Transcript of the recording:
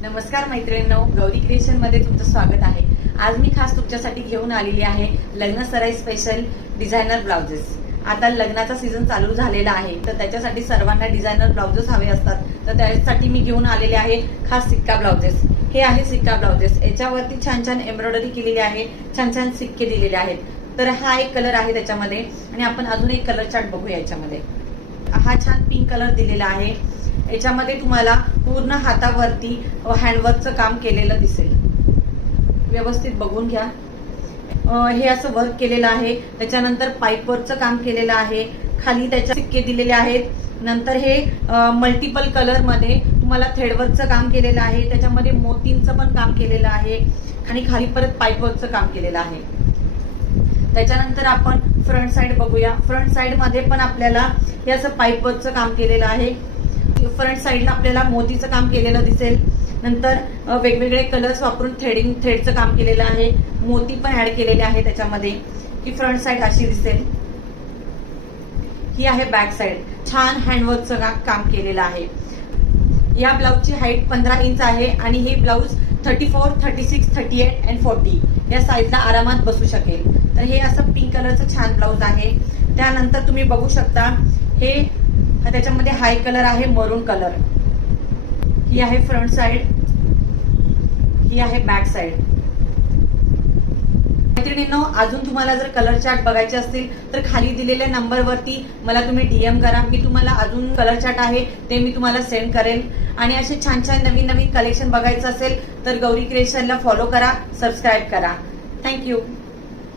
नमस्कार मैत्रिणींनो, गौरी क्रिएशन मध्ये तुमचं स्वागत आहे। आज मी खास तुमच्यासाठी घेऊन आलेली आहे लग्न सराई स्पेशल डिझायनर ब्लाउजेस। आता लग्नाचा सीझन चालू झालेला आहे, तर त्याच्यासाठी सर्वांना डिझायनर ब्लाउजेस हवे असतात, तर त्यासाठी मी घेऊन आलेले आहे खास सिक्का ब्लाउजेस। हे आहे सिक्का ब्लाउजेस, याच्यावरती छान छान एम्ब्रॉयडरी केलेली आहे, छान छान सिक्के दिलेले आहेत। तर हा एक कलर आहे त्याच्यामध्ये, आणि आपण अजून एक कलर चार्ट बघूया। याच्यामध्ये हा छान पिंक कलर दिलेला आहे। याच्यामध्ये तुम्हाला पूर्ण हातावरती हँडवर्कचं काम केलेलं दिसेल, व्यवस्थित बघून घ्या। हे असं वर्क केलेलं आहे, त्याच्यानंतर पाईपवर्कचं काम केलेलं आहे, खाली त्याच्या सिक्के दिलेले आहेत। नंतर हे मल्टिपल कलर मध्ये तुम्हाला थ्रेडवर्कचं काम केलेलं आहे, त्याच्यामध्ये मोतींचं पण काम केलेलं आहे, आणि खाली परत पाईपवर्कचं काम केलेलं आहे। त्याच्यानंतर आपण फ्रंट साइड बघूया। फ्रंट साइड मध्ये पण आपल्याला हे असं पाईपवर्कचं काम केलेलं आहे। फ्रंट साइडला आपल्याला मोतीचं काम केलेलं दिसेल। नंतर वेगवेगळे कलर्स वापरून थ्रेडचं काम केलेलं आहे, मोती पण ऍड केलेले आहे त्याच्यामध्ये। ही फ्रंट साइड अशी दिसेल। ही आहे बॅक साइड, छान हँडवर्कचं काम केलेलं आहे। या ब्लाउजची हाईट 15 इंच आहे, आणि हे ब्लाउज 34, 36, 38 आणि 40 या साईजला आरामात बसू शकेल। तर हे असं पिंक कलरचं छान ब्लाउज आहे। त्यानंतर तुम्ही बघू शकता, हे त्याच्यामध्ये हाय कलर आहे, मरून कलर। ही आहे फ्रंट साइड, ही आहे बॅक साइड। मैत्रिणींनो, अजून तुम्हाला जर कलर चार्ट बघायचे असतील तर खाली दिलेल्या नंबरवरती मला तुम्ही डीएम करा। मी तुम्हाला अजून कलर चार्ट आहे ते मी तुम्हाला सेंड करेल। आणि असे छान छान नवीन नवीन कलेक्शन बघायचं असेल तर गौरी क्रिएशनला फॉलो करा, सबस्क्राईब करा। थँक्यू।